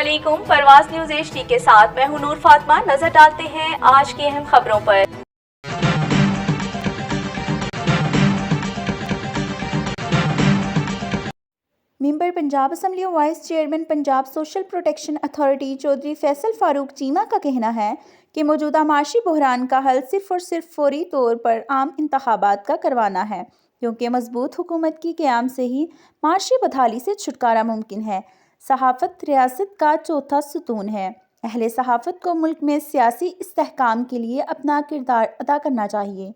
अस्सलामुअलैकुम। परवाज news HD के साथ मैं हूं नूर फातिमा। नजर डालते हैं आज की अहम खबरों पर। मेंबर पंजाब असम्बली और vice chairman Punjab social protection authority Chaudhry Faisal Farooq Cheema का कहना है कि मौजूदा माशी बहरान का हल सिर्फ और सिर्फ फौरी तौर पर आम इंतखाबात का करवाना है, क्योंकि मजबूत हुकूमत की क़याम से ही माशी बदहाली से छुटकारा मुमकिन है। सहाफ़त रियासत का चौथा सुतून है। अहले सहाफ़त को मुल्क में सियासी इस्तेहकाम के लिए अपना किरदार अदा करना चाहिए।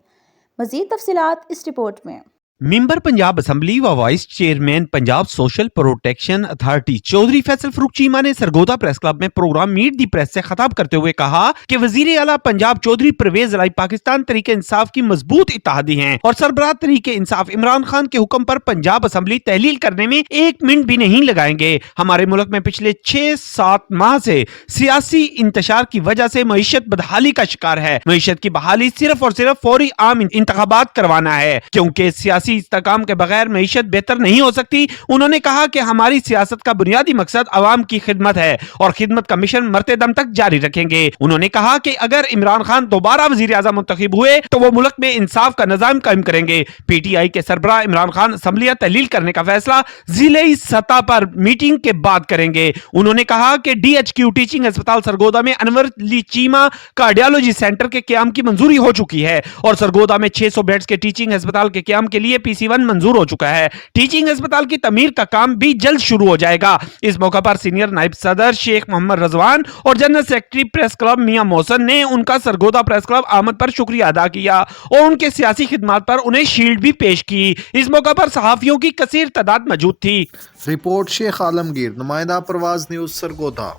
मज़ीद तफसीलात इस रिपोर्ट में। मेंबर पंजाब असम्बली व vice chairman Punjab social protection authority Chaudhry Faisal Farooq Cheema ने सरगोदा प्रेस क्लब में प्रोग्राम मीट दी प्रेस से खिताब करते हुए कहा कि वजीर आला पंजाब चौधरी परवेज इलाही पाकिस्तान तरीके इंसाफ की मजबूत इत्तेहादी हैं और सरबराह तरीके इंसाफ इमरान खान के हुक्म पर पंजाब असम्बली तहलील करने में एक मिनट भी नहीं लगाएंगे। हमारे मुल्क में पिछले 6-7 माह से सियासी इंतशार की वजह से मईशत बदहाली का शिकार है। मईशत की बहाली सिर्फ और सिर्फ फौरी आम इंतखाबात करवाना है, क्योंकि सियासी इस्तेहकाम के बगैर मईशत बेहतर नहीं हो सकती। उन्होंने कहा कि हमारी सियासत का बुनियादी मकसद अवाम की खिदमत है और खिदमत का मिशन मरते दम तक जारी रखेंगे। उन्होंने कहा कि अगर इमरान खान दोबारा वजीर आज़म मुंतखब हुए तो वो मुल्क में इंसाफ का निजाम कायम करेंगे। PTI के सरबराह इमरान खान असम्बलियां तहलील करने का फैसला जिले सतह पर मीटिंग के बाद करेंगे। उन्होंने कहा कि DHQ टीचिंग अस्पताल सरगोदा में अनवर अली चीमा कार्डियोलॉजी सेंटर के क्याम की मंजूरी हो चुकी है और सरगोदा में 600 बेड्स के टीचिंग अस्पताल के क्याम के लिए PC1 मंजूर हो चुका है। टीचिंग अस्पताल की तमीर का काम भी जल्द शुरू हो जाएगा। इस मौके पर सीनियर नायब सदर शेख मोहम्मद रजवान और जनरल सेक्रेटरी प्रेस क्लब मियां मोहसन ने उनका सरगोदा प्रेस क्लब आमद पर शुक्रिया अदा किया और उनके सियासी खिदमात पर उन्हें शील्ड भी पेश की। इस मौके पर सहाफियों की कसीर तादाद मौजूद थी। रिपोर्ट शेख आलमगीर, नुमाइंदा परवाज न्यूज सरगोदा।